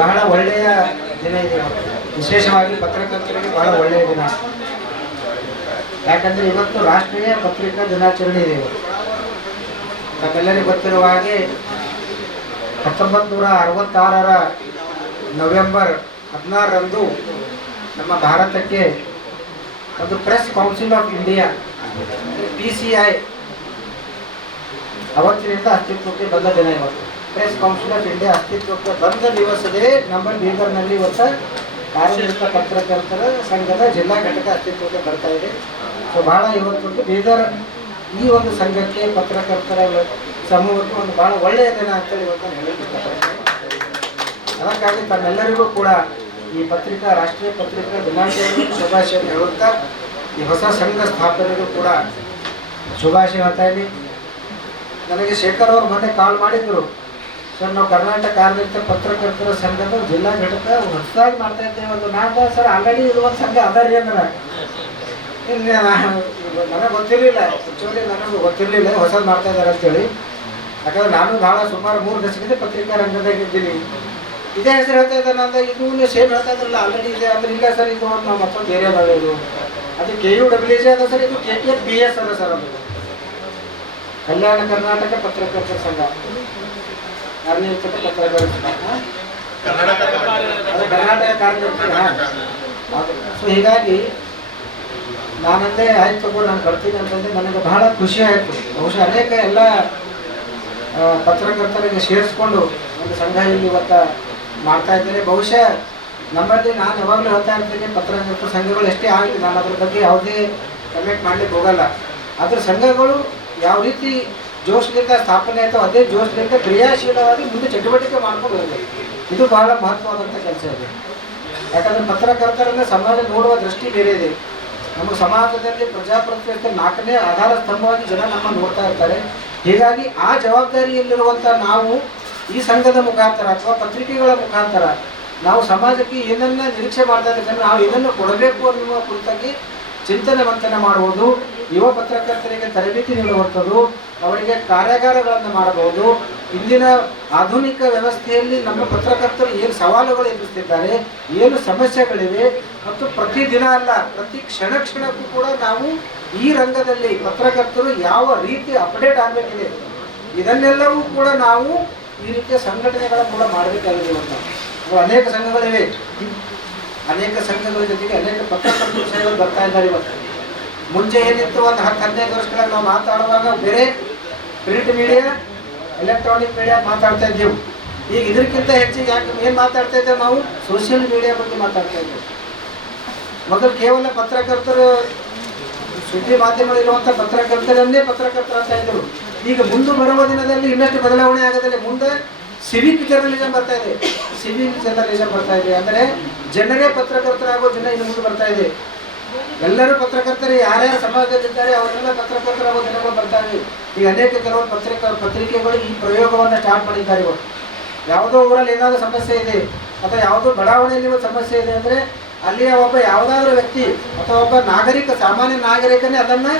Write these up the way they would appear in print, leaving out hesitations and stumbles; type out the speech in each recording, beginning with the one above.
ಬಹಳ ಒಳ್ಳೆಯ ದಿನ ಇದೆ. ವಿಶೇಷವಾಗಿ ಪತ್ರಕರ್ತರಿಗೆ ಬಹಳ ಒಳ್ಳೆಯ ದಿನ. ಯಾಕಂದರೆ ಇವತ್ತು ರಾಷ್ಟ್ರೀಯ ಪತ್ರಿಕಾ ದಿನಾಚರಣೆ ಇದೆ. ತಮ್ಮೆಲ್ಲರಿಗೂ ಗೊತ್ತಿರುವ ಹಾಗೆ 1966ರ ನವೆಂಬರ್ 16ರಂದು ನಮ್ಮ ಭಾರತಕ್ಕೆ ಒಂದು press council of India PCI ಅವತ್ತಿನಿಂದ ಅಸ್ತಿತ್ವಕ್ಕೆ ಬಂದ ದಿನ ಇವತ್ತು. ಪ್ರೆಸ್ ಕೌನ್ಸಿಲ್ ಆಫ್ ಇಂಡಿಯಾ ಅಸ್ತಿತ್ವಕ್ಕೆ ಬಂದ ದಿವಸದೇ ನಮ್ಮ ಬೀದರ್ನಲ್ಲಿ ಇವತ್ತು ಕಾರ್ಯನಿರತ ಪತ್ರಕರ್ತರ ಸಂಘದ ಜಿಲ್ಲಾ ಘಟಕ ಅಸ್ತಿತ್ವಕ್ಕೆ ಬರ್ತಾ ಇದೆ. ಸೊ ಬಹಳ ಇವತ್ತು ಬೀದರ್ ಈ ಒಂದು ಸಂಘಕ್ಕೆ ಪತ್ರಕರ್ತರ ಸಮೂಹಕ್ಕೆ ಒಂದು ಬಹಳ ಒಳ್ಳೆಯ ದಿನ ಅಂತೇಳಿ ಇವತ್ತು ನಾನು ಹೇಳಕ್ಕೆ ಇಷ್ಟಪಡ್ತೇನೆ. ಅದಕ್ಕಾಗಿ ತಮ್ಮೆಲ್ಲರಿಗೂ ಕೂಡ ಈ ರಾಷ್ಟ್ರೀಯ ಪತ್ರಿಕಾ ದಿನಾಚರಣೆ ಶುಭಾಶಯ ಹೇಳುತ್ತಾ ಈ ಹೊಸ ಸಂಘ ಸ್ಥಾಪನೆಗೂ ಕೂಡ ಶುಭಾಶಯ ಹೇಳ್ತಾ ಇದ್ದೀನಿ. ನನಗೆ ಶೇಖರ್ ಅವರು ಮೊನ್ನೆ ಕಾಲ್ ಮಾಡಿದ್ರು, ಸರ್ ನಾವು ಕರ್ನಾಟಕ ಕಾರ್ಯನಿರತ ಪತ್ರಕರ್ತರ ಸಂಘದ ಜಿಲ್ಲಾ ಘಟಕ ಹೊಸದಾಗಿ ಮಾಡ್ತಾ ಇದ್ದೇವೆ. ಒಂದು ನಾನು ಸರ್ ಆಲ್ರೆಡಿ ಇದು ಒಂದು ಸಂಘ ಅದರಿ ಅಂದ್ರೆ ನನಗೆ ಗೊತ್ತಿರಲಿಲ್ಲ, ಆ್ಯಕ್ಚುಲಿ ನನಗೆ ಗೊತ್ತಿರಲಿಲ್ಲ ಹೊಸದು ಮಾಡ್ತಾ ಇದ್ದಾರೆ ಅಂತೇಳಿ. ಯಾಕಂದ್ರೆ ನಾನು ಭಾಳ ಸುಮಾರು 3 ದಶಕದ ಪತ್ರಿಕಾ ರಂಗದಾಗಿದ್ದೀನಿ. ಇದೇ ಹೆಸರು ಹೇಳ್ತಾ ಇದ್ದಾರೆ ಅಂದ್ರೆ ಇದು ಸೇಮ್ ಹೇಳ್ತಾ ಇದ್ರಲ್ಲ ಆಲ್ರೆಡಿ ಇದೆ ಅಂದ್ರೆ ಇಲ್ಲ ಸರ್ ಇದು ಒಂದು ನಾವು ಮತ್ತೊಂದು ಏರಿಯಾದ ಇದು ಅದು KUWJ ಅದ ಸರ್, ಇದು KTFBS ಅದ ಸರ್. ಅದು ಕಲ್ಯಾಣ ಕರ್ನಾಟಕ ಪತ್ರಕರ್ತರ ಸಂಘ ಕಾರ್ಯನಿರತ ಪತ್ರಕರ್ತರ ಕರ್ನಾಟಕ ಕಾರ್ಯನಿರತ. ಸೊ ಹೀಗಾಗಿ ನಾನಂದೇ ಆಯ್ತು ತಗೋ ನಾನು ಬರ್ತೀನಿ ಅಂತಂದ್ರೆ ನನಗೆ ಬಹಳ ಖುಷಿ ಆಯಿತು. ಬಹುಶಃ ಅನೇಕ ಎಲ್ಲ ಪತ್ರಕರ್ತರಿಗೆ ಸೇರಿಸ್ಕೊಂಡು ಒಂದು ಸಂಘ ಇಲ್ಲಿ ಇವತ್ತು ಮಾಡ್ತಾ ಇದ್ದೇನೆ. ಬಹುಶಃ ನಮ್ಮಲ್ಲಿ ನಾನು ಯಾವಾಗಲೂ ಹೇಳ್ತಾ ಇರ್ತೀನಿ, ಪತ್ರಕರ್ತರ ಸಂಘಗಳು ಎಷ್ಟೇ ಆಯಿತು, ನಾನು ಅದ್ರ ಬಗ್ಗೆ ಯಾವುದೇ ಕಮೆಂಟ್ ಮಾಡಲಿಕ್ಕೆ ಹೋಗಲ್ಲ. ಅದ್ರ ಸಂಘಗಳು ಯಾವ ರೀತಿ ಜೋಶ್ನಿಂದ ಸ್ಥಾಪನೆ ಆಯಿತು ಅದೇ ಜೋಶ್ನಿಂದ ಕ್ರಿಯಾಶೀಲವಾಗಿ ಮುಂದೆ ಚಟುವಟಿಕೆ ಮಾಡ್ಕೊಂಡು ಹೋಗಬೇಕು. ಇದು ಬಹಳ ಮಹತ್ವವಾದಂಥ ಕೆಲಸ ಇದೆ. ಯಾಕಂದರೆ ಪತ್ರಕರ್ತರನ್ನು ಸಮಾಜ ನೋಡುವ ದೃಷ್ಟಿ ಬೇರೆ ಇದೆ. ನಮ್ಮ ಸಮಾಜದಲ್ಲಿ ಪ್ರಜಾಪ್ರಭುತ್ವದ 4ನೇ ಆಧಾರ ಸ್ತಂಭವಾಗಿ ಜನ ನಮ್ಮ ನೋಡ್ತಾ ಇರ್ತಾರೆ. ಹೀಗಾಗಿ ಆ ಜವಾಬ್ದಾರಿಯಲ್ಲಿರುವಂಥ ನಾವು ಈ ಸಂಘದ ಮುಖಾಂತರ ಅಥವಾ ಪತ್ರಿಕೆಗಳ ಮುಖಾಂತರ ನಾವು ಸಮಾಜಕ್ಕೆ ಏನನ್ನ ನಿರೀಕ್ಷೆ ಮಾಡ್ತಾ ಇದ್ದೇವೆ, ನಾವು ಏನನ್ನು ಕೊಡಬೇಕು ಅನ್ನುವ ಕುರಿತಾಗಿ ಚಿಂತನೆ ಮಂಥನ ಮಾಡುವುದು, ಯುವ ಪತ್ರಕರ್ತರಿಗೆ ತರಬೇತಿ ನೀಡುವಂಥದ್ದು, ಅವರಿಗೆ ಕಾರ್ಯಾಗಾರಗಳನ್ನು ಮಾಡಬಹುದು. ಇಂದಿನ ಆಧುನಿಕ ವ್ಯವಸ್ಥೆಯಲ್ಲಿ ನಮ್ಮ ಪತ್ರಕರ್ತರು ಏನು ಸವಾಲುಗಳು ಎದುರಿಸ್ತಿದ್ದಾರೆ, ಏನು ಸಮಸ್ಯೆಗಳಿವೆ ಮತ್ತು ಪ್ರತಿದಿನ ಅಲ್ಲ ಪ್ರತಿ ಕ್ಷಣಕ್ಕೂ ಕೂಡ ನಾವು ಈ ರಂಗದಲ್ಲಿ ಪತ್ರಕರ್ತರು ಯಾವ ರೀತಿ ಅಪ್ಡೇಟ್ ಆಗಬೇಕಿದೆ ಇದನ್ನೆಲ್ಲವೂ ಕೂಡ ನಾವು ಈ ರೀತಿಯ ಸಂಘಟನೆಗಳ ಕೂಡ ಮಾಡಬೇಕಾಗಿದೆ. ಅನೇಕ ಸಂಘಗಳಿವೆ, ಅನೇಕ ಸಂಘಗಳ ಜೊತೆಗೆ ಅನೇಕ ಪತ್ರಕರ್ತರ ಸಂಘಗಳು ಬರ್ತಾ ಇದ್ದಾರೆ. ಇವತ್ತು ಮುಂಚೆ ಏನಿತ್ತು ಒಂದು 10-15 ವರ್ಷಗಳಲ್ಲಿ ನಾವು ಮಾತಾಡುವಾಗ ಬೇರೆ ಪ್ರಿಂಟ್ ಮೀಡಿಯಾ ಎಲೆಕ್ಟ್ರಾನಿಕ್ ಮೀಡಿಯಾ ಮಾತಾಡ್ತಾ ಇದ್ದೆವು. ಈಗ ಇದಕ್ಕಿಂತ ಹೆಚ್ಚಿಗೆ ಯಾಕೆ ಏನು ಮಾತಾಡ್ತಾ ಇದ್ದೇವೆ, ನಾವು ಸೋಷಿಯಲ್ ಮೀಡಿಯಾ ಬಗ್ಗೆ ಮಾತಾಡ್ತಾ ಇದ್ದೇವೆ. ಮೊದಲು ಕೇವಲ ಪತ್ರಕರ್ತರು ಸುದ್ದಿ ಮಾಧ್ಯಮಗಳಿರುವಂಥ ಪತ್ರಕರ್ತರನ್ನೇ ಪತ್ರಕರ್ತರು ಅಂತ ಇದ್ದರು. ಈಗ ಮುಂದೆ ಬರುವ ದಿನದಲ್ಲಿ ಇನ್ನಷ್ಟು ಬದಲಾವಣೆ ಆಗೋದಿಲ್ಲ. ಮುಂದೆ ಸಿವಿಕ್ ಜರ್ನಲಿಸಮ್ ಬರ್ತಾ ಇದೆ, ಸಿವಿಕ್ ಜರ್ನಲಿಸಮ್ ಬರ್ತಾ ಇದೆ. ಅಂದರೆ ಜನರೇ ಪತ್ರಕರ್ತರಾಗೋ ದಿನ ಇನ್ನು ಮುಂದೆ ಬರ್ತಾ ಇದೆ. ಎಲ್ಲರೂ ಪತ್ರಕರ್ತರು ಯಾರ್ಯಾರು ಸಮಾಜದಲ್ಲಿದ್ದಾರೆ ಅವರೆಲ್ಲ ಪತ್ರಕರ್ತರಾಗೋ ದಿನಗಳು ಬರ್ತಾ ಇದೆ. ಈಗ ಅನೇಕ ಕೆಲವು ಪತ್ರಿಕೆಗಳು ಈ ಪ್ರಯೋಗವನ್ನು ಸ್ಟಾರ್ಟ್ ಮಾಡಿದ್ದಾರೆ. ಇವರು ಯಾವುದೋ ಊರಲ್ಲಿ ಏನಾದರೂ ಸಮಸ್ಯೆ ಇದೆ ಅಥವಾ ಯಾವುದೋ ಬಡಾವಣೆಯಲ್ಲಿ ಒಂದು ಸಮಸ್ಯೆ ಇದೆ ಅಂದರೆ ಅಲ್ಲಿಯ ಒಬ್ಬ ಯಾವುದಾದ್ರೂ ವ್ಯಕ್ತಿ ಅಥವಾ ಒಬ್ಬ ನಾಗರಿಕ ಸಾಮಾನ್ಯ ನಾಗರಿಕನೇ ಅದನ್ನು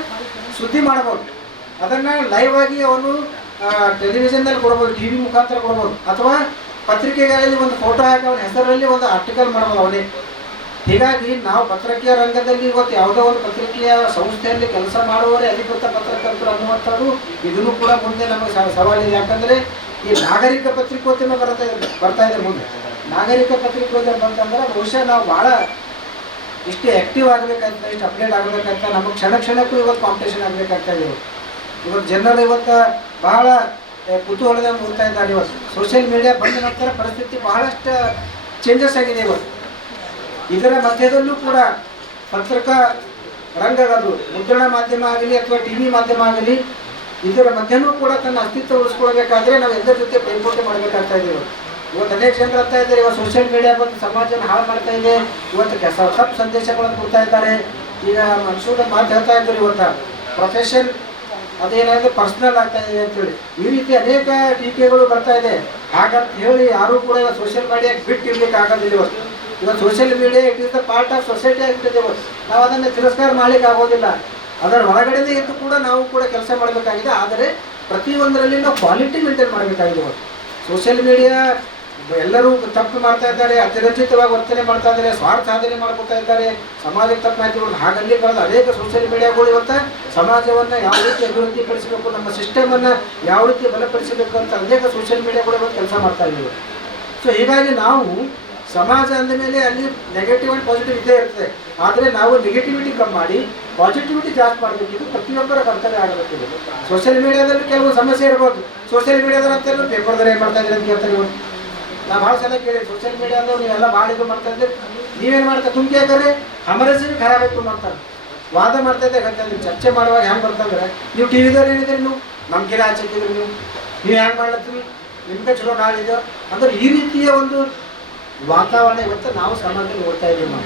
ಸುದ್ದಿ ಮಾಡ್ಬೋದು. ಅದನ್ನು ಲೈವ್ ಆಗಿ ಅವನು ಟೆಲಿವಿಷನ್ನಲ್ಲಿ ಕೊಡ್ಬೋದು, TV ಮುಖಾಂತರ ಕೊಡ್ಬೋದು, ಅಥವಾ ಪತ್ರಿಕೆಗಳಲ್ಲಿ ಒಂದು ಫೋಟೋ ಹಾಕಿ ಅವನ ಹೆಸರಲ್ಲಿ ಒಂದು ಆರ್ಟಿಕಲ್ ಮಾಡ್ಬೋದು ಅವನೇ. ಹೀಗಾಗಿ ನಾವು ಪತ್ರಿಕೆಯ ರಂಗದಲ್ಲಿ ಇವತ್ತು ಯಾವುದೋ ಒಂದು ಪತ್ರಿಕೆಯ ಸಂಸ್ಥೆಯಲ್ಲಿ ಕೆಲಸ ಮಾಡುವವರೇ ಅಧಿಕೃತ ಪತ್ರಕರ್ತರು ಅನ್ನುವಂಥದ್ದು ಇದನ್ನು ಕೂಡ ಮುಂದೆ ನಮಗೆ ಸವಾಲಿದೆ. ಯಾಕಂದರೆ ಈ ನಾಗರಿಕ ಪತ್ರಿಕೋದ್ಯಮ ಬರ್ತಾ ಇದೆ ಮುಂದೆ. ನಾಗರಿಕ ಪತ್ರಿಕೋದ್ಯಮ ಬಂತಂದ್ರೆ ಬಹುಶಃ ನಾವು ಭಾಳ ಇಷ್ಟು ಆ್ಯಕ್ಟಿವ್ ಆಗಬೇಕಂತ, ಇಷ್ಟು ಅಪ್ಡೇಟ್ ಆಗಬೇಕಂತ, ನಮಗೆ ಕ್ಷಣಕ್ಕೂ ಇವತ್ತು ಕಾಂಪಿಟೇಷನ್ ಆಗಬೇಕಾಗ್ತಾ ಇದೆ. ಇವತ್ತು ಜನರು ಇವತ್ತು ಬಹಳ ಕುತೂಹಲದಿಂದ ನೋಡ್ತಾ ಇದ್ದಾರೆ. ಇವತ್ತು ಸೋಷಿಯಲ್ ಮೀಡಿಯಾ ಬಂದ ನಂತರ ಪರಿಸ್ಥಿತಿ ಬಹಳಷ್ಟು ಚೇಂಜಸ್ ಆಗಿದೆ. ಇವತ್ತು ಇದರ ಮಧ್ಯದಲ್ಲೂ ಕೂಡ ಪತ್ರಿಕಾ ರಂಗಗಳು ಮುದ್ರಣ ಮಾಧ್ಯಮ ಆಗಲಿ ಅಥವಾ TV ಮಾಧ್ಯಮ ಆಗಲಿ ಇದರ ಮಧ್ಯನೂ ಕೂಡ ತನ್ನ ಅಸ್ತಿತ್ವ ಉಳಿಸ್ಕೊಳ್ಬೇಕಾದ್ರೆ ನಾವು ಎಲ್ಲರ ಜೊತೆ ಪೈಪೋಟಿ ಮಾಡಬೇಕಾಗ್ತಾ ಇದ್ದೀವಿ. ಇವತ್ತು ಅನೇಕ ಜನರು ಆಗ್ತಾ ಇದ್ದಾರೆ, ಇವತ್ತು ಸೋಷಿಯಲ್ ಮೀಡಿಯಾ ಬಂದು ಸಮಾಜನ ಹಾಳು ಮಾಡ್ತಾ ಇದೆ. ಇವತ್ತು ತಪ್ಪು ಸಂದೇಶಗಳನ್ನು ಕೊಡ್ತಾ ಇದ್ದಾರೆ. ಈಗ ಮನ್ಸೂರ ಮಾತು ಹೇಳ್ತಾ ಇದ್ದಾರೆ, ಇವತ್ತು ಪ್ರೊಫೆಷನ್ ಅದೇನಾದರೂ ಪರ್ಸ್ನಲ್ ಆಗ್ತಾ ಇದೆ ಅಂತೇಳಿ ಈ ರೀತಿ ಅನೇಕ ಟೀಕೆಗಳು ಬರ್ತಾ ಇದೆ. ಹಾಗಂತ ಹೇಳಿ ಯಾರೂ ಕೂಡ ಇವತ್ತು ಸೋಷಿಯಲ್ ಮೀಡಿಯಾಗೆ ಬಿಟ್ಟು ಇರ್ಲಿಕ್ಕೆ ಆಗೋದಿಲ್ಲ. ಇವತ್ತು social media it is the part of society ಆಗಿಬಿಟ್ಟಿದೆ. ನಾವು ಅದನ್ನು ತಿರಸ್ಕಾರ ಮಾಡಲಿಕ್ಕೆ ಆಗೋದಿಲ್ಲ. ಅದರ ಒಳಗಡೆ ಇದ್ದು ಕೂಡ ನಾವು ಕೂಡ ಕೆಲಸ ಮಾಡಬೇಕಾಗಿದೆ. ಆದರೆ ಪ್ರತಿಯೊಂದರಲ್ಲಿ ನಾವು ಕ್ವಾಲಿಟಿ ಮೇಂಟೈನ್ ಮಾಡಬೇಕಾಗಿದೆ. ಸೋಷಿಯಲ್ ಮೀಡಿಯಾ ಎಲ್ಲರೂ ತಪ್ಪು ಮಾಡ್ತಾ ಇದ್ದಾರೆ, ಅತಿರಂಜಿತವಾಗಿ ವರ್ತನೆ ಮಾಡ್ತಾ ಇದ್ದಾರೆ, ಸ್ವಾರ್ಥ ಸಾಧನೆ ಮಾಡ್ಕೊತಾ ಇದ್ದಾರೆ, ಸಮಾಜಕ್ಕೆ ತಪ್ಪು ಮಾಹಿತಿಗಳು ಹಾಗಲ್ಲಿ ಬರೋದು ಅನೇಕ ಸೋಷಿಯಲ್ ಮೀಡಿಯಾಗಳು ಇವತ್ತು ಸಮಾಜವನ್ನು ಯಾವ ರೀತಿ ಅಭಿವೃದ್ಧಿ ಪಡಿಸಬೇಕು, ನಮ್ಮ ಸಿಸ್ಟಮನ್ನು ಯಾವ ರೀತಿ ಬಲಪಡಿಸಬೇಕು ಅಂತ ಅನೇಕ ಸೋಷಿಯಲ್ ಮೀಡಿಯಾಗಳು ಇವತ್ತು ಕೆಲಸ ಮಾಡ್ತಾ ಇದ್ದೀವಿ. ಸೊ ಹೀಗಾಗಿ ನಾವು ಸಮಾಜ ಅಂದ ಮೇಲೆ ಅಲ್ಲಿ ನೆಗೆಟಿವ್ ಆ್ಯಂಡ್ ಪಾಸಿಟಿವ್ ಇದ್ದೇ ಇರ್ತದೆ. ಆದರೆ ನಾವು ನೆಗೆಟಿವಿಟಿ ಕಮ್ಮಿ ಮಾಡಿ ಪಾಸಿಟಿವಿಟಿ ಜಾಸ್ತಿ ಮಾಡಬೇಕು. ಇದು ಪ್ರತಿಯೊಬ್ಬರ ಕರ್ತವ್ಯ ಆಗಬೇಕು. ಸೋಷಿಯಲ್ ಮೀಡಿಯಾದಲ್ಲಿ ಕೆಲವು ಸಮಸ್ಯೆ ಇರ್ಬೋದು. ಸೋಷಿಯಲ್ ಮೀಡಿಯಾದಲ್ಲಿ ಅಂತ ಪೇಪರ್ದರೆ ಏನು ಮಾಡ್ತಾ ಇದ್ದೀರಿ ಅಂತ ಕೇಳ್ತಾರೆ. ಇವತ್ತು ನಾವು ಭಾಳ ಸಲ ಕೇಳಿ ಸೋಷಿಯಲ್ ಮೀಡಿಯಾದಲ್ಲಿ ನೀವೆಲ್ಲ ಭಾಳ ಇದು ಮಾಡ್ತಾ ಇದ್ದೀರಿ, ನೀವೇನು ಮಾಡ್ತಾ ತುಮ್ಕೆ ಹಾಕಂದ್ರೆ ಹಮರಸಿನ ಖರಾಬೇಕು ಮಾಡ್ತಾರೆ, ವಾದ ಮಾಡ್ತಾ ಇದ್ದೆ ಗಂಟೆ ಚರ್ಚೆ ಮಾಡುವಾಗ ಹೆಂಗೆ ಬರ್ತಂದ್ರೆ ನೀವು ಟಿ ವಿದಲ್ಲಿ ಏನಿದ್ರಿ, ನೀವು ನಮ್ಮ ಕೆರೆ ಹಚ್ಚಿದ್ದೀರಿ, ನೀವು ಹೆಂಗೆ ಮಾಡ್ಲತ್ತೀವಿ, ನಿಮ್ಗೆ ಚಲೋ ನಾಳಿದೆ ಅಂದ್ರೆ ಈ ರೀತಿಯ ಒಂದು ವಾತಾವರಣ ಇವತ್ತು ನಾವು ಸಮಾಜದಲ್ಲಿ ನೋಡ್ತಾ ಇದ್ದೀವಿ.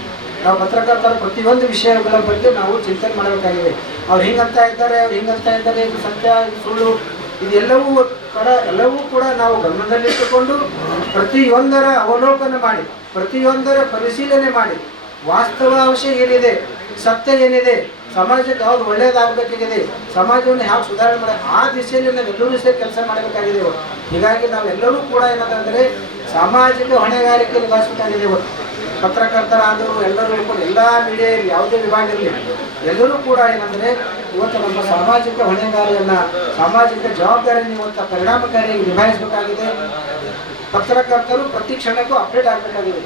ನಾವು ಪತ್ರಕರ್ತರ ಪ್ರತಿಯೊಂದು ವಿಷಯಗಳ ಬಗ್ಗೆ ನಾವು ಚಿಂತನೆ ಮಾಡಬೇಕಾಗಿದೆ. ಅವ್ರು ಹಿಂಗಂತ ಇದ್ದಾರೆ, ಅವ್ರು ಹಿಂಗಂತ ಇದ್ದಾರೆ, ಇದು ಸತ್ಯ, ಇದು ಸುಳ್ಳು, ಎಲ್ಲವೂ ಕೂಡ ನಾವು ಗಮನದಲ್ಲಿಟ್ಟುಕೊಂಡು ಪ್ರತಿಯೊಂದರ ಅವಲೋಕನ ಮಾಡಿ, ಪ್ರತಿಯೊಂದರ ಪರಿಶೀಲನೆ ಮಾಡಿ, ವಾಸ್ತವಾಂಶ ಏನಿದೆ, ಸತ್ಯ ಏನಿದೆ, ಸಮಾಜಕ್ಕೆ ಯಾವ್ದು ಒಳ್ಳೆಯದಾಗಬೇಕಾಗಿದೆ, ಸಮಾಜವನ್ನು ಯಾವ ಸುಧಾರಣೆ ಮಾಡಿ ಆ ದಿಶೆಯಲ್ಲಿ ನಾವೆಲ್ಲರೂ ಸೇರಿ ಕೆಲಸ ಮಾಡಬೇಕಾಗಿದೆ. ಹೀಗಾಗಿ ನಾವೆಲ್ಲರೂ ಕೂಡ ಏನಂತಂದರೆ ಸಾಮಾಜಿಕ ಹೊಣೆಗಾರಿಕೆ ನಿಭಾಯಿಸಬೇಕಾಗಿದೆ. ಪತ್ರಕರ್ತರಾದರೂ ಎಲ್ಲರೂ ಇರ್ಬೋದು, ಎಲ್ಲ ಮೀಡಿಯಾ ಇರಲಿ, ಯಾವುದೇ ವಿಭಾಗ ಇರಲಿ, ಎಲ್ಲರೂ ಕೂಡ ಏನಂದರೆ ಇವತ್ತು ನಮ್ಮ ಸಾಮಾಜಿಕ ಹೊಣೆಗಾರಿಯನ್ನು, ಸಾಮಾಜಿಕ ಜವಾಬ್ದಾರಿಯನ್ನು ಇವತ್ತು ಪರಿಣಾಮಕಾರಿಯಾಗಿ ನಿಭಾಯಿಸಬೇಕಾಗಿದೆ. ಪತ್ರಕರ್ತರು ಪ್ರತಿ ಕ್ಷಣಕ್ಕೂ ಅಪ್ಡೇಟ್ ಆಗಬೇಕಾಗಿದೆ.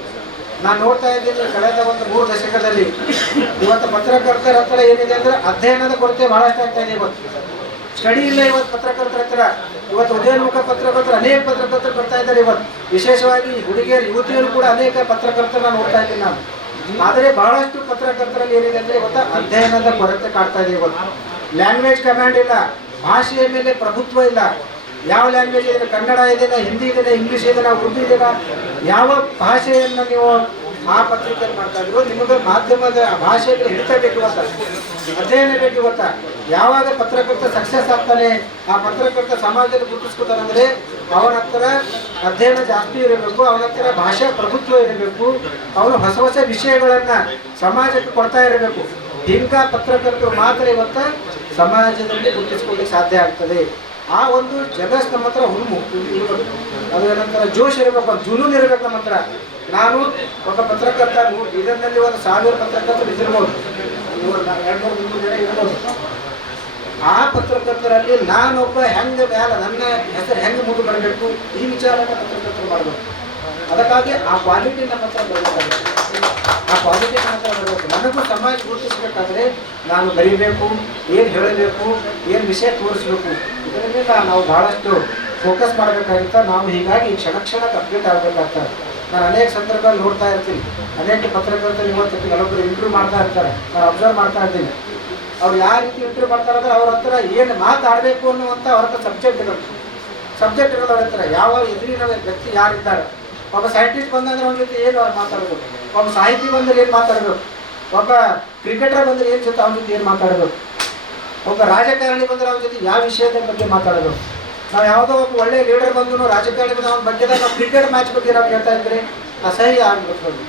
ನಾನು ನೋಡ್ತಾ ಇದ್ದೀನಿ ಕಳೆದ ಒಂದು 3 ದಶಕದಲ್ಲಿ ಇವತ್ತು ಪತ್ರಕರ್ತರ ಹತ್ರ ಏನಿದೆ ಅಂದರೆ ಅಧ್ಯಯನದ ಕೊರತೆ ಬಹಳಷ್ಟು ಆಗ್ತಾ ಇದೆ. ಇವತ್ತು ಸ್ಟಡಿ ಇಲ್ಲ. ಇವತ್ತು ಪತ್ರಕರ್ತರ ಹತ್ರ ಇವತ್ತು ಉದಯೋನ್ಮುಖ ಪತ್ರಕರ್ತರು ಅನೇಕ ಪತ್ರಕರ್ತರು ಬರ್ತಾ ಇದ್ದಾರೆ. ಇವತ್ತು ವಿಶೇಷವಾಗಿ ಹುಡುಗಿಯರು, ಯುವತಿಯರು ಕೂಡ ಅನೇಕ ಪತ್ರಕರ್ತರನ್ನ ನೋಡ್ತಾ ಇದ್ದೀನಿ ನಾನು. ಆದರೆ ಬಹಳಷ್ಟು ಪತ್ರಕರ್ತರಲ್ಲಿ ಏನಿದೆ ಅಂದರೆ ಇವತ್ತು ಅಧ್ಯಯನದ ಕೊರತೆ ಕಾಡ್ತಾ ಇದೆ. ಇವತ್ತು ಲ್ಯಾಂಗ್ವೇಜ್ ಕಮಾಂಡ್ ಇಲ್ಲ, ಭಾಷೆಯ ಮೇಲೆ ಪ್ರಭುತ್ವ ಇಲ್ಲ. ಯಾವ ಲ್ಯಾಂಗ್ವೇಜ್ ಇದೆ, ಕನ್ನಡ ಇದೆನಾ, ಹಿಂದಿ ಇದೆನಾ, ಇಂಗ್ಲೀಷ್ ಇದೆನಾ, ಉರ್ದು ಇದೆನಾ, ಯಾವ ಭಾಷೆಯನ್ನು ನೀವು ಆ ಪತ್ರಿಕೆಯಲ್ಲಿ ಮಾಡ್ತಾ ಇದ್ರು, ನಿಮಗೆ ಮಾಧ್ಯಮದ ಭಾಷೆಯಲ್ಲಿ ಹಿಡಿತ ಬೇಕು. ಇವತ್ತು ಅಧ್ಯಯನ ಬೇಕು. ಇವತ್ತು ಯಾವಾಗ ಪತ್ರಕರ್ತ ಸಕ್ಸಸ್ ಆಗ್ತಾನೆ, ಆ ಪತ್ರಕರ್ತ ಸಮಾಜದಲ್ಲಿ ಗುರುತಿಸ್ಕೊತಾನೆ ಅಂದರೆ ಅವನ ಹತ್ರ ಅಧ್ಯಯನ ಜಾಸ್ತಿ ಇರಬೇಕು, ಅವನ ಹತ್ರ ಭಾಷಾ ಪ್ರಭುತ್ವ ಇರಬೇಕು, ಅವನು ಹೊಸ ಹೊಸ ವಿಷಯಗಳನ್ನು ಸಮಾಜಕ್ಕೆ ಕೊಡ್ತಾ ಇರಬೇಕು. ಇಂಥ ಪತ್ರಕರ್ತರು ಮಾತ್ರ ಇವತ್ತು ಸಮಾಜದಲ್ಲಿ ಗುರುತಿಸ್ಕೊಳ್ಳಿಕ್ಕೆ ಸಾಧ್ಯ ಆಗ್ತದೆ. ಆ ಒಂದು ಜಗಸ್ ನಮ್ಮ ಹತ್ರ ಹುರುಮು ಇರ್ಬೇಕು, ಅದು ನಂತರ ಜೋಶ್ ಇರಬೇಕು, ಜುನೂನ್ ಇರಬೇಕು ನಮ್ಮ ಹತ್ರ. ನಾನು ಒಬ್ಬ ಪತ್ರಕರ್ತ, ಇದರಲ್ಲಿ ಒಂದು 1000 ಪತ್ರಕರ್ತರು ಇದಿರ್ಬೋದು, 200-300 ಜನ ಇರ್ಬೋದು. ಆ ಪತ್ರಕರ್ತರಲ್ಲಿ ನಾನೊಬ್ಬ ಹೆಂಗೆ ಮ್ಯಾಲ ನನ್ನ ಹೆಸರು ಹೆಂಗೆ ಮುಂದೆ ಬರಬೇಕು, ಈ ವಿಚಾರನ ಪತ್ರಕರ್ತರು ಮಾಡಬೇಕು. ಅದಕ್ಕಾಗಿ ಆ ಕ್ವಾಲಿಟಿ ನಮ್ಮ ಹತ್ರ ಬರಬೇಕಾಗುತ್ತೆ. ಆ ಕ್ವಾಲಿಟಿ ನಮ್ಮ ಹತ್ರ ಬರಬೇಕು. ನನಗೂ ಸಮಾಜ ಗುರುತಿಸಬೇಕಾದ್ರೆ ನಾನು ಬರೀಬೇಕು, ಏನು ಹೇಳಬೇಕು, ಏನು ವಿಷಯ ತೋರಿಸ್ಬೇಕು, ಇದರ ಮೇಲೆ ನಾವು ಭಾಳಷ್ಟು ಫೋಕಸ್ ಮಾಡಬೇಕಾಗಿತ್ತ. ನಾವು ಹೀಗಾಗಿ ಕ್ಷಣಕ್ಕೆ ಅಪ್ಡೇಟ್ ಆಗಬೇಕಾಗ್ತದೆ. ನಾನು ಅನೇಕ ಸಂದರ್ಭದಲ್ಲಿ ನೋಡ್ತಾ ಇರ್ತೀನಿ, ಅನೇಕ ಪತ್ರಕರ್ತರು ಇವತ್ತು ಕೆಲವೊಬ್ಬರು ಇಂಟರ್ವ್ಯೂ ಮಾಡ್ತಾ ಇರ್ತಾರೆ, ನಾನು ಅಬ್ಸರ್ವ್ ಮಾಡ್ತಾ ಇರ್ತೀನಿ. ಅವ್ರು ಯಾವ ರೀತಿ ಇಂಟರ್ವ್ಯೂ ಮಾಡ್ತಾರೆ ಅಂದರೆ ಅವ್ರ ಹತ್ರ ಏನು ಮಾತಾಡಬೇಕು ಅನ್ನುವಂಥ ಅವ್ರ ಹತ್ರ ಸಬ್ಜೆಕ್ಟ್ ಇರೋದು ಅವ್ರ ಹತ್ರ. ಯಾವ ಎದುರಿನ ವ್ಯಕ್ತಿ ಯಾರಿದ್ದಾರೆ, ಒಬ್ಬ ಸೈಂಟಿಸ್ಟ್ ಬಂದಂದ್ರೆ ಅವ್ನ ಜೊತೆ ಏನು ಮಾತಾಡಬೇಕು, ಒಬ್ಬ ಸಾಹಿತಿ ಬಂದರೆ ಏನು ಮಾತಾಡಬೇಕು, ಒಬ್ಬ ಕ್ರಿಕೆಟರ್ ಬಂದರೆ ಏನು ಜೊತೆ ಅವನ ಜೊತೆ ಏನು ಮಾತಾಡಬೇಕು, ಒಬ್ಬ ರಾಜಕಾರಣಿ ಬಂದರೆ ಅವನ ಜೊತೆ ಯಾವ ವಿಷಯದ ಬಗ್ಗೆ ಮಾತಾಡಬೇಕು. ನಾವು ಯಾವುದೋ ಒಬ್ಬ ಒಳ್ಳೆಯ ಲೀಡರ್ ಬಂದು ರಾಜಕಾರಣಿ ಬಂದು ಅವನ ಬಗ್ಗೆ ನಾವು ಕ್ರಿಕೆಟ್ ಮ್ಯಾಚ್ ಬಗ್ಗೆ ನಾವು ಹೇಳ್ತಾ ಇದ್ರೆ ಅಸಹ್ಯ ಆಗ್ಬಿಡ್ತದೆ.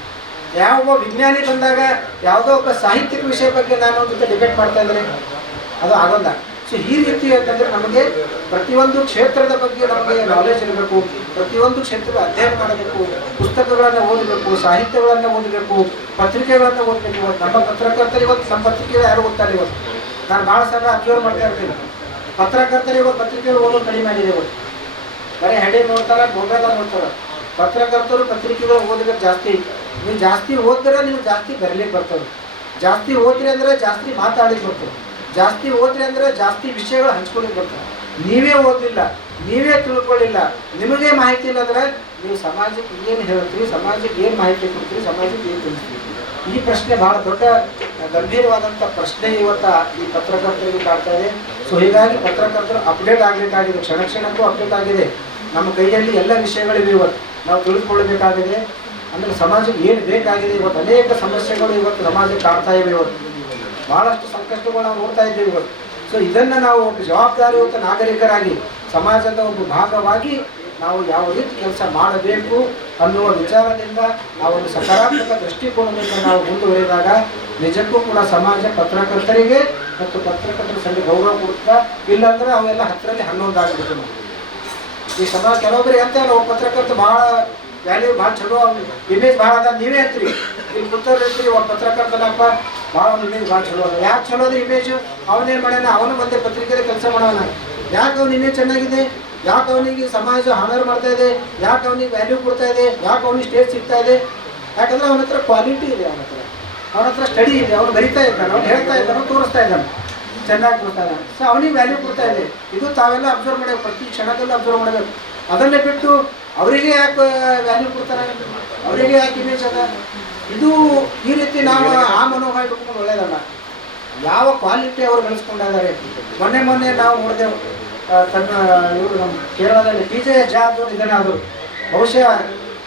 ಯಾವ ವಿಜ್ಞಾನಿ ಬಂದಾಗ ಯಾವುದೋ ಒಬ್ಬ ಸಾಹಿತ್ಯಿಕ ವಿಷಯ ಬಗ್ಗೆ ನಾನು ಅವ್ನ ಜೊತೆ ಡಿಬೇಟ್ ಮಾಡ್ತಾ ಇದ್ರೆ ಅದು ಆಗೋಲ್ಲ. ಸೊ ಈ ರೀತಿ ಅಂತಂದರೆ ನಮಗೆ ಪ್ರತಿಯೊಂದು ಕ್ಷೇತ್ರದ ಬಗ್ಗೆ ನಮಗೆ ನಾಲೆಜ್ ಇರಬೇಕು, ಪ್ರತಿಯೊಂದು ಕ್ಷೇತ್ರದ ಅಧ್ಯಯನ ಮಾಡಬೇಕು, ಪುಸ್ತಕಗಳನ್ನು ಓದಬೇಕು, ಸಾಹಿತ್ಯಗಳನ್ನು ಓದಬೇಕು, ಪತ್ರಿಕೆಗಳನ್ನು ಓದಬೇಕು. ನಮ್ಮ ಪತ್ರಕರ್ತರು ಇವತ್ತು ನಮ್ಮ ಪತ್ರಿಕೆಗಳು ಯಾರು ಓದ್ತಾರೆ? ಇವತ್ತು ನಾನು ಭಾಳ ಸಲ ಅಬ್ಸರ್ವ್ ಮಾಡ್ತಾ ಇರ್ತೀನಿ, ಪತ್ರಕರ್ತರು ಇವತ್ತು ಪತ್ರಿಕೆಗಳು ಓದೋದು ಕಡಿಮೆ ಆಗಿದೆ. ಇವತ್ತು ಬರೀ ಹೆಡಿಂಗ್ ನೋಡ್ತಾರೆ, ಮೊಬೈಲಲ್ಲಿ ನೋಡ್ತಾರೆ. ಪತ್ರಕರ್ತರು ಪತ್ರಿಕೆಗಳು ಓದಬೇಕು ಜಾಸ್ತಿ. ನೀವು ಜಾಸ್ತಿ ಓದಿದ್ರೆ ನೀವು ಜಾಸ್ತಿ ಬರಲಿಕ್ಕೆ ಬರ್ತದೆ. ಜಾಸ್ತಿ ಓದ್ರಿ ಅಂದರೆ ಜಾಸ್ತಿ ಮಾತಾಡಲಿಕ್ಕೆ ಬರ್ತದೆ. ಜಾಸ್ತಿ ಓದ್ರಿ ಅಂದರೆ ಜಾಸ್ತಿ ವಿಷಯಗಳು ಹಂಚ್ಕೊಳ್ಳಿಕ್ಕೆ ಬರ್ತದೆ. ನೀವೇ ಓದಿಲ್ಲ, ನೀವೇ ತಿಳ್ಕೊಳ್ಳಿಲ್ಲ, ನಿಮಗೆ ಮಾಹಿತಿ ಇಲ್ಲ ಅಂದರೆ ನೀವು ಸಮಾಜಕ್ಕೆ ಏನು ಹೇಳ್ತೀರಿ, ಸಮಾಜಕ್ಕೆ ಏನು ಮಾಹಿತಿ ಕೊಡ್ತೀರಿ, ಸಮಾಜಕ್ಕೆ ಏನು ತಿಳಿಸ್ತೀರಿ? ಈ ಪ್ರಶ್ನೆ ಭಾಳ ದೊಡ್ಡ ಗಂಭೀರವಾದಂಥ ಪ್ರಶ್ನೆ ಇವತ್ತು ಈ ಪತ್ರಕರ್ತರಿಗೆ ಕಾಡ್ತಾ ಇದೆ. ಸೊ ಹೀಗಾಗಿ ಪತ್ರಕರ್ತರು ಅಪ್ಡೇಟ್ ಆಗಬೇಕಾಗಿದೆ, ಕ್ಷಣಕ್ಕೂ ಅಪ್ಡೇಟ್ ಆಗಿದೆ. ನಮ್ಮ ಕೈಯಲ್ಲಿ ಎಲ್ಲ ವಿಷಯಗಳಿವೆ. ಇವತ್ತು ನಾವು ತಿಳಿದುಕೊಳ್ಳಬೇಕಾಗಿದೆ. ಅಂದರೆ ಸಮಾಜಕ್ಕೆ ಏನು ಬೇಕಾಗಿದೆ. ಇವತ್ತು ಅನೇಕ ಸಮಸ್ಯೆಗಳು ಇವತ್ತು ಸಮಾಜಕ್ಕೆ ಕಾಡ್ತಾ ಇವೆ. ಇವತ್ತು ಭಾಳಷ್ಟು ಸಂಕಷ್ಟಗಳು ನಾವು ನೋಡ್ತಾ ಇದ್ದೇವೆ ಇವತ್ತು. ಸೊ ಇದನ್ನು ನಾವು ಒಬ್ಬ ಜವಾಬ್ದಾರಿಯುತ ನಾಗರಿಕರಾಗಿ ಸಮಾಜದ ಒಂದು ಭಾಗವಾಗಿ ನಾವು ಯಾವ ರೀತಿ ಕೆಲಸ ಮಾಡಬೇಕು ಅನ್ನುವ ವಿಚಾರದಿಂದ ಆ ಒಂದು ಸಕಾರಾತ್ಮಕ ದೃಷ್ಟಿಕೋನದಿಂದ ನಾವು ಮುಂದುವರಿದಾಗ ನಿಜಕ್ಕೂ ಕೂಡ ಸಮಾಜ ಪತ್ರಕರ್ತರಿಗೆ ಮತ್ತು ಪತ್ರಕರ್ತರ ಸಂಘ ಗೌರವ ಕೊಡುತ್ತಾ. ಇಲ್ಲಾಂದ್ರೆ ಅವೆಲ್ಲ 10ರಲ್ಲಿ 11 ಆಗಿಬಿಟ್ಟು ಈ ಸಮಾಜ ಕೆಲವೊಬ್ಬರಿಗೆ ಅಂತ ನಾವು ಪತ್ರಕರ್ತ ಭಾಳ ವ್ಯಾಲ್ಯೂ ಭಾಳ ಚಲೋ ಇಮೇಜ್ ಭಾಳ ಅದ ನೀವೇ ಅಂತೀರಿ ಇಲ್ಲಿ ಕೂತವ್ರು ಇರ್ತೀರಿ ಒಬ್ಬ ಪತ್ರಕರ್ತನಪ್ಪ ಭಾಳ ಒಂದು ಇಮೇಜ್ ಭಾಳ ಚಲೋ ಅದ. ಯಾಕೆ ಚಲೋ ಅದ ಇಮೇಜು? ಅವನೇನು ಮಾಡ್ಯಾನ, ಅವನು ಮತ್ತೆ ಪತ್ರಿಕೆಯಲ್ಲಿ ಕೆಲಸ ಮಾಡೋಣ. ಯಾಕೆ ಅವ್ನ ಇಮೇಜ್ ಚೆನ್ನಾಗಿದೆ? ಯಾಕೆ ಅವನಿಗೆ ಸಮಾಜ ಹಾನರ್ ಮಾಡ್ತಾ ಇದೆ? ಯಾಕೆ ಅವನಿಗೆ ವ್ಯಾಲ್ಯೂ ಕೊಡ್ತಾ ಇದೆ? ಯಾಕೆ ಅವನಿಗೆ ಸ್ಟೇಜ್ ಸಿಗ್ತಾ ಇದೆ? ಯಾಕಂದ್ರೆ ಅವನ ಹತ್ರ ಕ್ವಾಲಿಟಿ ಇದೆ, ಅವನ ಹತ್ರ ಸ್ಟಡಿ ಇದೆ, ಅವ್ನು ಬರಿತಾ ಇದ್ದಾನೆ, ಅವ್ನು ಹೇಳ್ತಾ ಇದ್ದಾನೆ, ತೋರಿಸ್ತಾ ಇದ್ದಾನೆ, ಚೆನ್ನಾಗಿ ಕೊಡ್ತಾ ಇದ್ದಾನೆ. ಸೊ ಅವನಿಗೆ ವ್ಯಾಲ್ಯೂ ಕೊಡ್ತಾ ಇದೆ. ಇದು ತಾವೆಲ್ಲ ಅಬ್ಸರ್ವ್ ಮಾಡಬೇಕು, ಪ್ರತಿ ಕ್ಷಣದಲ್ಲೂ ಅಬ್ಸರ್ವ್ ಮಾಡಬೇಕು. ಅದನ್ನೇ ಬಿಟ್ಟು ಅವರಿಗೆ ಯಾಕೆ ವ್ಯಾಲ್ಯೂ ಕೊಡ್ತಾರೆ, ಅವರಿಗೆ ಯಾಕೆ ಇಮೇಜ್ ಅದ, ಇದು ಈ ರೀತಿ ನಾವು ಆ ಮನೋಭಾವ ಇಟ್ಕೊಂಡು ಒಳ್ಳೇದಲ್ಲ. ಯಾವ ಕ್ವಾಲಿಟಿ ಅವ್ರು ಬೆಳೆಸ್ಕೊಂಡಿದ್ದಾರೆ. ಮೊನ್ನೆ ನಾವು ನೋಡಿದೆವು, ತನ್ನ ಇವರು ನಮ್ಮ ಕೇರಳದಲ್ಲಿ TJS ಜಾರ್ಜ್ ಅವರು ಇದನ್ನ ಆದರು. ಬಹುಶಃ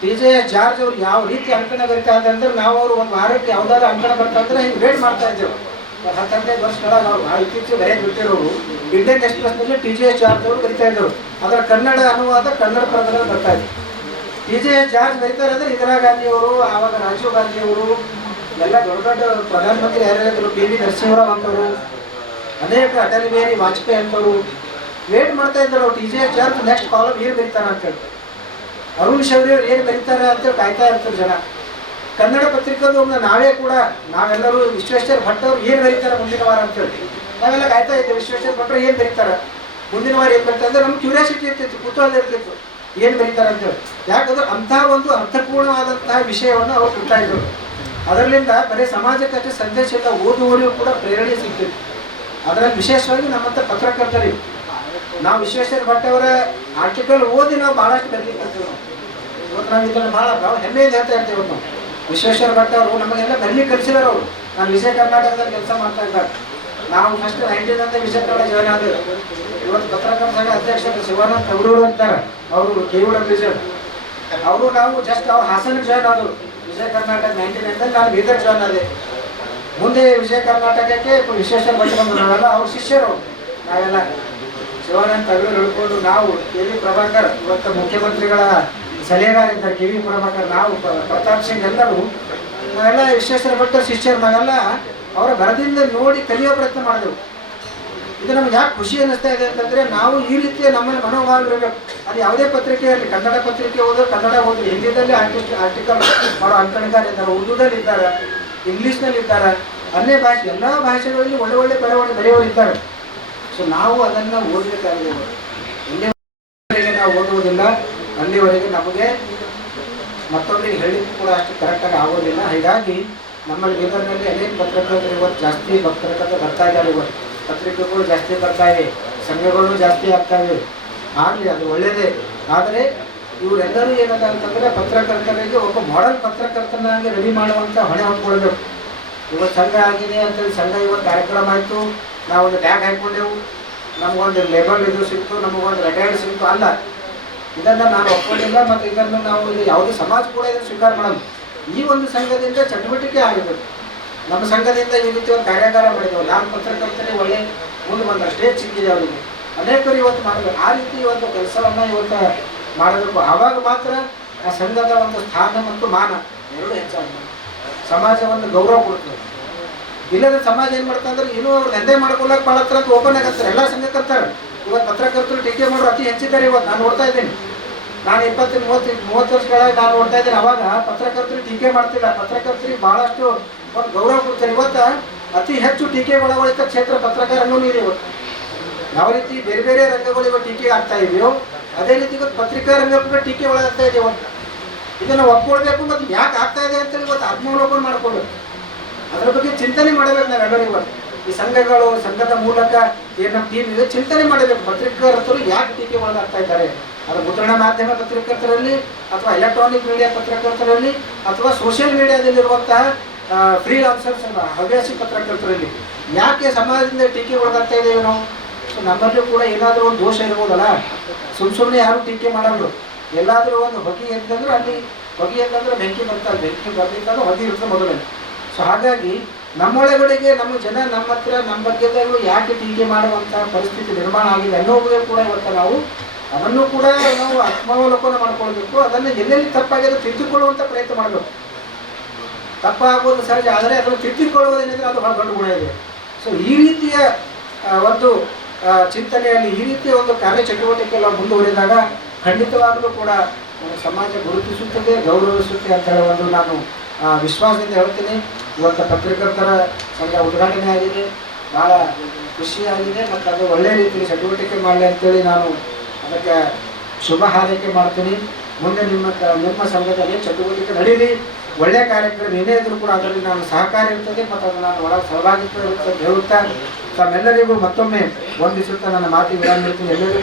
TJS ಜಾರ್ಜ್ ಅವರು ಯಾವ ರೀತಿ ಅಂಕಣ ಬರಿತಾ ಇದ್ದಾರೆ ಅಂದ್ರೆ, ನಾವು ಅವರು ಒಂದು ವಾರಕ್ಕೆ ಯಾವುದಾದ್ರು ಅಂಕಣ ಬರ್ತಾ ಇದ್ರೆ ಹಿಂಗೆ ವೇಟ್ ಮಾಡ್ತಾ ಇದ್ದೆವು. 10-15 ವರ್ಷಗಳಾಗ ಅವರು ಇತ್ತೀಚೆಗೆ ಬರೆಯೋದು ಬಿಟ್ಟಿರೋರು ಇಂಡಿಯನ್ ಎಕ್ಸ್ಪ್ರೆಸ್ನಲ್ಲಿ TJS ಜಾರ್ಜ್ ಅವರು ಬರಿತಾ ಇದ್ದರು. ಅದರ ಕನ್ನಡ ಅನುವಾದ ಕನ್ನಡ ಪದದಲ್ಲಿ ಬರ್ತಾ ಇತ್ತು. TJS ಜಾರ್ಜ್ ಬರೀತಾರೆ ಅಂದರೆ ಇಂದಿರಾ ಗಾಂಧಿ ಅವರು, ಆವಾಗ ರಾಜೀವ್ ಗಾಂಧಿ ಅವರು, ಎಲ್ಲ ದೊಡ್ಡ ದೊಡ್ಡ ಪ್ರಧಾನಮಂತ್ರಿ ಯಾರ್ಯಾರು, PV ನರಸಿಂಹರಾವ್ ಅಂತವರು, ಅನೇಕ ಅಟಲ್ ಬಿಹಾರಿ ವಾಜಪೇಯಿ ಅಂತವರು ವೇಟ್ ಮಾಡ್ತಾ ಇದ್ದರು. TJS ಜಾರ್ಜ್ ನೆಕ್ಸ್ಟ್ ಕಾಲಮ್ ಏನು ಬರೀತಾರ ಅಂತೇಳಿ, ಅರುಣ್ ಶೌರ್ಯ ಅವ್ರು ಏನು ಬರೀತಾರೆ ಅಂತೇಳಿ ಕಾಯ್ತಾ ಇರ್ತಾರೆ ಜನ. ಕನ್ನಡ ಪತ್ರಿಕೆದು ನಾವೆಲ್ಲರೂ ವಿಶ್ವೇಶ್ವರ ಭಟ್ ಅವರು ಏನು ಬರೀತಾರೆ ಮುಂದಿನ ವಾರ ಅಂತೇಳಿ ನಾವೆಲ್ಲ ಕಾಯ್ತಾ ಇದ್ದೇವೆ. ವಿಶ್ವೇಶ್ವರ ಭಟ್ರು ಏನು ಬರೀತಾರೆ ಮುಂದಿನ ವಾರ ಏನು ಬರೀತಾರೆ ಅಂದರೆ ನಮ್ಗೆ ಕ್ಯೂರಿಯಾಸಿಟಿ ಇರ್ತಿತ್ತು, ಕುತೂಹಲ ಇರ್ತಿತ್ತು ಏನು ಬರೀತಾರೆ ಅಂತೇಳಿ. ಯಾಕಂದ್ರೆ ಅಂಥ ಒಂದು ಅರ್ಥಪೂರ್ಣವಾದಂತಹ ವಿಷಯವನ್ನು ಅವ್ರು ಕೊಡ್ತಾ ಇದ್ರು. ಅದರಲ್ಲಿಂದ ಬರೀ ಸಮಾಜಕ್ಕೆ ಸಂದೇಶ ಇಲ್ಲ, ಓದುವವರಿಗೂ ಕೂಡ ಪ್ರೇರಣೆ ಸಿಗ್ತಿತ್ತು. ಅದರಲ್ಲಿ ವಿಶೇಷವಾಗಿ ನಮ್ಮಂಥ ಪತ್ರಕರ್ತರಿಗೆ ನಾವು ವಿಶ್ವೇಶ್ವರ ಭಟ್ ಅವರ ಆರ್ಟಿಕಲ್ ಓದಿ ನಾವು ಭಾಳಷ್ಟು ಬರಲಿಕ್ಕೆ ಕಲ್ತೀವಿ. ಇವತ್ತು ನಾವು ಇದನ್ನು ಭಾಳ ಹೆಮ್ಮೆಯಿಂದ ಹೇಳ್ತಾ ಇರ್ತೀವಿ. ಇವತ್ತು ವಿಶ್ವೇಶ್ವರ ಭಟ್ ಅವರು ನಮಗೆಲ್ಲ ಬರಲಿಕ್ಕೆ ಕಲಿಸಿದಾರೆ. ಅವರು ನಾನು ವಿಜಯ ಕರ್ನಾಟಕದಲ್ಲಿ ಕೆಲಸ ಮಾಡ್ತಾ ಇದ್ದಾರೆ. ನಾವು ಫಸ್ಟ್ 19 ವಿಜಯ ಕನ್ನಡ ಜಾಯ್ನ್ ಆದರು. ಇವತ್ತು ಪತ್ರಕರ್ತರ ಸಂಘ ಅಧ್ಯಕ್ಷರು ಶಿವಾನಂದ ತಗಡೂರು ಅಂತಾರೆ, ಅವರು KUWZ ಅವರು. ನಾವು ಜಸ್ಟ್ ಅವ್ರು ಹಾಸನಕ್ಕೆ ಜಾಯ್ನ್ ಆದರು. ವಿಜಯ ಕರ್ನಾಟಕ 19 ನಾನು ಬೀದರ್ ಜಾಯ್ನ್ ಆದೆ. ಮುಂದೆ ವಿಜಯ ಕರ್ನಾಟಕಕ್ಕೆ ವಿಶ್ವೇಶ್ವರ ಭಟ್ ಬಂದು ನಾವೆಲ್ಲ ಅವ್ರ ಶಿಷ್ಯರು. ನಾವೆಲ್ಲ ಶಿವಾನಂದ ತಗಡೂರು ಹಿಡ್ಕೊಂಡು ನಾವು KV ಪ್ರಭಾಕರ್, ಇವತ್ತು ಮುಖ್ಯಮಂತ್ರಿಗಳ ಸಲಹೆಗಾರ ಇದ್ದಾರೆ KV ಪ್ರಭಾಕರ್, ನಾವು ಪ್ರತಾಪ್ ಸಿಂಗ್, ಎಲ್ಲರೂ ನಾವೆಲ್ಲ ವಿಶ್ವೇಶ್ವರ ಭಟ್ ಶಿಷ್ಯರು. ನಾವೆಲ್ಲ ಅವರ ಬರದಿಂದ ನೋಡಿ ಕಲಿಯೋ ಪ್ರಯತ್ನ ಮಾಡಿದೆವು. ಇದು ನಮ್ಗೆ ಯಾಕೆ ಖುಷಿ ಅನ್ನಿಸ್ತಾ ಇದೆ ಅಂತಂದರೆ, ನಾವು ಈ ರೀತಿಯ ನಮ್ಮಲ್ಲಿ ಮನೋಭಾವ ಇರಬೇಕು. ಅದು ಯಾವುದೇ ಪತ್ರಿಕೆ ಇರಲಿ, ಕನ್ನಡ ಪತ್ರಿಕೆ ಓದೋ ಕನ್ನಡ ಓದಿ, ಹಿಂದಿಯಲ್ಲಿ ಆರ್ಟಿಕಲ್ ಮಾಡೋ ಅಂಕಣಗಾರ ಇದ್ದಾರೆ, ಉರ್ದುದಲ್ಲಿ ಇದ್ದಾರೆ, ಇಂಗ್ಲೀಷ್ನಲ್ಲಿ ಇದ್ದಾರೆ, ಅನ್ಯ ಭಾಷೆ ಎಲ್ಲ ಭಾಷೆಗಳಲ್ಲಿ ಒಳ್ಳೆ ಬರೆಯೋರು ಇದ್ದಾರೆ. ಸೊ ನಾವು ಅದನ್ನು ಓದಬೇಕಾಗಿದೆ. ಎಲ್ಲಿವರೆಗೆ ನಾವು ಓದುವುದಿಲ್ಲ ಅಲ್ಲಿವರೆಗೆ ನಮಗೆ ಮತ್ತೊಬ್ಬರಿಗೆ ಹೇಳಲಿಕ್ಕೂ ಕೂಡ ಅಷ್ಟು ಕರೆಕ್ಟಾಗಿ ಆಗೋದಿಲ್ಲ. ಹೀಗಾಗಿ ನಮ್ಮಲ್ಲಿ ಬೀದರ್ನಲ್ಲಿ ಅನೇಕ ಪತ್ರಕರ್ತರು ಇವತ್ತು ಜಾಸ್ತಿ ಪತ್ರಕರ್ತರು ಬರ್ತಾ ಇದ್ದಾರೆ. ಇವತ್ತು ಪತ್ರಿಕೆಗಳು ಜಾಸ್ತಿ ಬರ್ತಾ ಇವೆ, ಸಂಘಗಳು ಜಾಸ್ತಿ ಆಗ್ತಾ ಇವೆ. ಆಗಲಿ, ಅದು ಒಳ್ಳೆಯದೇ. ಆದರೆ ಇವರೆಲ್ಲರೂ ಏನದ ಅಂತಂದರೆ ಪತ್ರಕರ್ತರಿಗೆ ಒಬ್ಬ ಮಾಡೆಲ್ ಪತ್ರಕರ್ತನಾಗಿ ರೆಡಿ ಮಾಡುವಂಥ ಹೊಣೆ ಹೊತ್ಕೊಳ್ಬೇಕು. ಇವತ್ತು ಸಂಘ ಆಗಿದೆ ಅಂತೇಳಿ ಸಂಘ ಇವತ್ತು ಕಾರ್ಯಕ್ರಮ ಆಯಿತು, ನಾವೊಂದು ಟ್ಯಾಗ್ ಹಾಕ್ಕೊಂಡೆವು, ನಮಗೊಂದು ಲೇಬಲ್ ಇದು ಸಿಕ್ತು, ನಮಗೊಂದು ರೆಟೈರ್ಡ್ ಸಿಕ್ತು, ಅಲ್ಲ. ಇದನ್ನು ನಾನು ಒಪ್ಕೊಂಡಿಲ್ಲ. ಮತ್ತು ಇದನ್ನು ನಾವು ಇಲ್ಲಿ ಯಾವುದೇ ಸಮಾಜ ಕೂಡ ಇದನ್ನು ಸ್ವೀಕಾರ ಮಾಡೋದು. ಈ ಒಂದು ಸಂಘದಿಂದ ಚಟುವಟಿಕೆ ಆಗಿದೆ. ನಮ್ಮ ಸಂಘದಿಂದ ಈ ರೀತಿ ಒಂದು ಕಾರ್ಯಾಗಾರ ಮಾಡಿದೆವು. ನಾನು ಪತ್ರಕರ್ತರಿಗೆ ಒಳ್ಳೆ ಮುಂದೆ ಬಂದ ಸ್ಟೇಜ್ ಸಿಕ್ಕಿದೆ ಅವರಿಗೆ. ಅನೇಕರು ಇವತ್ತು ಮಾಡಬೇಕು. ಆ ರೀತಿ ಇವತ್ತು ಕೆಲಸವನ್ನು ಇವತ್ತು ಮಾಡಬೇಕು. ಆವಾಗ ಮಾತ್ರ ಆ ಸಂಘದ ಒಂದು ಸ್ಥಾನ ಮತ್ತು ಮಾನ ಎರಡೂ ಹೆಚ್ಚಾಗ್ತದೆ. ಸಮಾಜ ಒಂದು ಗೌರವ ಕೊಡ್ತದೆ. ಇಲ್ಲದ ಸಮಾಜ ಏನು ಮಾಡ್ತಾ ಅಂದ್ರೆ ಇನ್ನೂ ಅವ್ರು ದಂಧೆ ಮಾಡ್ಕೊಳ್ಳೋಕೆ ಭಾಳ ಹತ್ರ ಓಪನ್ ಆಗತ್ತಾರೆ. ಎಲ್ಲ ಸಂಘಕರ್ತಾರೆ ಇವತ್ತು ಪತ್ರಕರ್ತರು ಟೀಕೆ ಮಾಡೋರು ಅತಿ ಹೆಚ್ಚಿದ್ದಾರೆ. ಇವತ್ತು ನಾನು ನೋಡ್ತಾ ಇದ್ದೀನಿ. ನಾನು 20-30 ವರ್ಷಗಳಾಗಿ ನಾನು ನೋಡ್ತಾ ಇದ್ದೀನಿ. ಅವಾಗ ಪತ್ರಕರ್ತರು ಟೀಕೆ ಮಾಡ್ತಿಲ್ಲ. ಪತ್ರಕರ್ತರಿಗೆ ಭಾಳಷ್ಟು ಒಂದು ಗೌರವ ಕೊಡ್ತಾರೆ. ಇವತ್ತು ಅತಿ ಹೆಚ್ಚು ಟೀಕೆ ಒಳಗೊಳಿತ ಕ್ಷೇತ್ರ ಪತ್ರಕಾರನೂ ಇದೆ. ಇವತ್ತು ಯಾವ ರೀತಿ ಬೇರೆ ಬೇರೆ ರಂಗಗಳು ಇವತ್ತು ಟೀಕೆ ಆಗ್ತಾ ಇದೆಯೋ ಅದೇ ರೀತಿ ಇವತ್ತು ಪತ್ರಿಕಾ ರಂಗಕ್ಕೆ ಟೀಕೆ ಒಳಗಾಗ್ತಾ ಇದೆ. ಇವತ್ತು ಇದನ್ನು ಒಪ್ಕೊಳ್ಬೇಕು. ಮತ್ತು ಯಾಕೆ ಆಗ್ತಾ ಇದೆ ಅಂತೇಳಿ ಇವತ್ತು ಆತ್ಮಾವಲೋಕನ ಮಾಡ್ಕೊಳ್ಬೇಕು. ಅದರ ಬಗ್ಗೆ ಚಿಂತನೆ ಮಾಡಬೇಕು ನಾವೆಲ್ಲರೂ. ಇವತ್ತು ಈ ಸಂಘಗಳು, ಸಂಘದ ಮೂಲಕ ಏನು ನಮ್ಮ ಟೀಮ್ ಇದೆ, ಚಿಂತನೆ ಮಾಡಬೇಕು. ಪತ್ರಿಕರ್ತರು ಯಾಕೆ ಟೀಕೆ ಒಳಗಾಗ್ತಾ ಇದ್ದಾರೆ, ಅದು ಮುದ್ರಣ ಮಾಧ್ಯಮ ಪತ್ರಕರ್ತರಲ್ಲಿ ಅಥವಾ ಎಲೆಕ್ಟ್ರಾನಿಕ್ ಮೀಡಿಯಾ ಪತ್ರಕರ್ತರಲ್ಲಿ ಅಥವಾ ಸೋಷಿಯಲ್ ಮೀಡಿಯಾದಲ್ಲಿರುವಂತಹ ಫ್ರೀಲಾನ್ಸರ್ಸ್ ಹವ್ಯಾಸಿ ಪತ್ರಕರ್ತರಲ್ಲಿ ಯಾಕೆ ಸಮಾಜದಿಂದ ಟೀಕೆ ಒಳಗಾಗ್ತಾ ಇದ್ದೇವೆ ನಾವು? ಸೊ ನಮ್ಮಲ್ಲೂ ಕೂಡ ಏನಾದರೂ ಒಂದು ದೋಷ ಇರ್ಬೋದಲ್ಲ. ಸುಮ್ಮನೆ ಯಾರು ಟೀಕೆ ಮಾಡಲ್ಲ. ಎಲ್ಲಾದರೂ ಒಂದು ಹೊಗೆ ಎತ್ತಂದ್ರೆ ಅಲ್ಲಿ ಹೊಗೆ ಎತ್ತಂದ್ರೆ ಬೆಂಕಿ ಬರ್ತಾರೆ. ಬೆಂಕಿ ಬರ್ಲಿಕ್ಕಂದ್ರೆ ಹೊಗೆ ಇರ್ತದೆ ಮೊದಲೇ. ಸೊ ಹಾಗಾಗಿ ನಮ್ಮೊಳಗಡೆಗೆ ನಮ್ಮ ಜನ ನಮ್ಮ ಹತ್ರ ನಮ್ಮ ಬಗ್ಗೆದಾಗೂ ಯಾಕೆ ಟೀಕೆ ಮಾಡುವಂಥ ಪರಿಸ್ಥಿತಿ ನಿರ್ಮಾಣ ಆಗಿದೆ ಅನ್ನೋದೇ ಕೂಡ ಇವತ್ತು ನಾವು ಅದನ್ನು ಕೂಡ ನಾವು ಆತ್ಮಾವಲೋಕನ ಮಾಡ್ಕೊಳ್ಬೇಕು. ಅದನ್ನು ಎಲ್ಲೆಲ್ಲಿ ತಪ್ಪಾಗಿದೆ ತಿದ್ದುಕೊಳ್ಳುವಂಥ ಪ್ರಯತ್ನ ಮಾಡಬೇಕು. ತಪ್ಪಾಗೋದು ಸಹಜ, ಆದರೆ ಅದನ್ನು ತಿದ್ದುಕೊಳ್ಳುವುದೇನಿದ್ರೆ ಅದು ಬಹಳ ದೊಡ್ಡ ಗುಣ ಇದೆ. ಸೊ ಈ ರೀತಿಯ ಒಂದು ಚಿಂತನೆಯಲ್ಲಿ ಈ ರೀತಿಯ ಒಂದು ಕಾರ್ಯಚಟುವಟಿಕೆ ನಾವು ಮುಂದುವರಿದಾಗ ಖಂಡಿತವಾಗಲೂ ಕೂಡ ನನಗೆ ಸಮಾಜ ಗುರುತಿಸುತ್ತದೆ, ಗೌರವಿಸುತ್ತೆ ಅಂತ ಹೇಳೋ ಒಂದು ನಾನು ವಿಶ್ವಾಸದಿಂದ ಹೇಳ್ತೀನಿ. ಇವತ್ತು ಪತ್ರಕರ್ತರ ಸಂಘ ಉದ್ಘಾಟನೆ ಆಗಿದೆ, ಭಾಳ ಖುಷಿಯಾಗಿದೆ ಮತ್ತು ಅದು ಒಳ್ಳೆಯ ರೀತಿಯಲ್ಲಿ ಚಟುವಟಿಕೆ ಮಾಡಲಿ ಅಂತೇಳಿ ನಾನು ಅದಕ್ಕೆ ಶುಭ ಹಾರೈಕೆ ಮಾಡ್ತೀನಿ. ಮುಂದೆ ನಿಮ್ಮ ಸಂಘದಲ್ಲಿ ಚಟುವಟಿಕೆ ನಡೀಲಿ, ಒಳ್ಳೆಯ ಕಾರ್ಯಕ್ರಮ ಏನೇ ಇದ್ರೂ ಕೂಡ ಅದರಲ್ಲಿ ನಾನು ಸಹಕಾರ ಇರ್ತದೆ ಮತ್ತು ಅದು ನಾನು ಒಳಗೆ ಸಹಭಾಗಿತ್ವ ಇರುತ್ತೆ ಅಂತ ಹೇಳುತ್ತಾ ತಮ್ಮೆಲ್ಲರಿಗೂ ಮತ್ತೊಮ್ಮೆ ವಂದಿಸುತ್ತಾ ನನ್ನ ಮಾತಿಗೆ ವಿರಾಮ ನೀಡ್ತೀನಿ. ಎಲ್ಲರಿಗೂ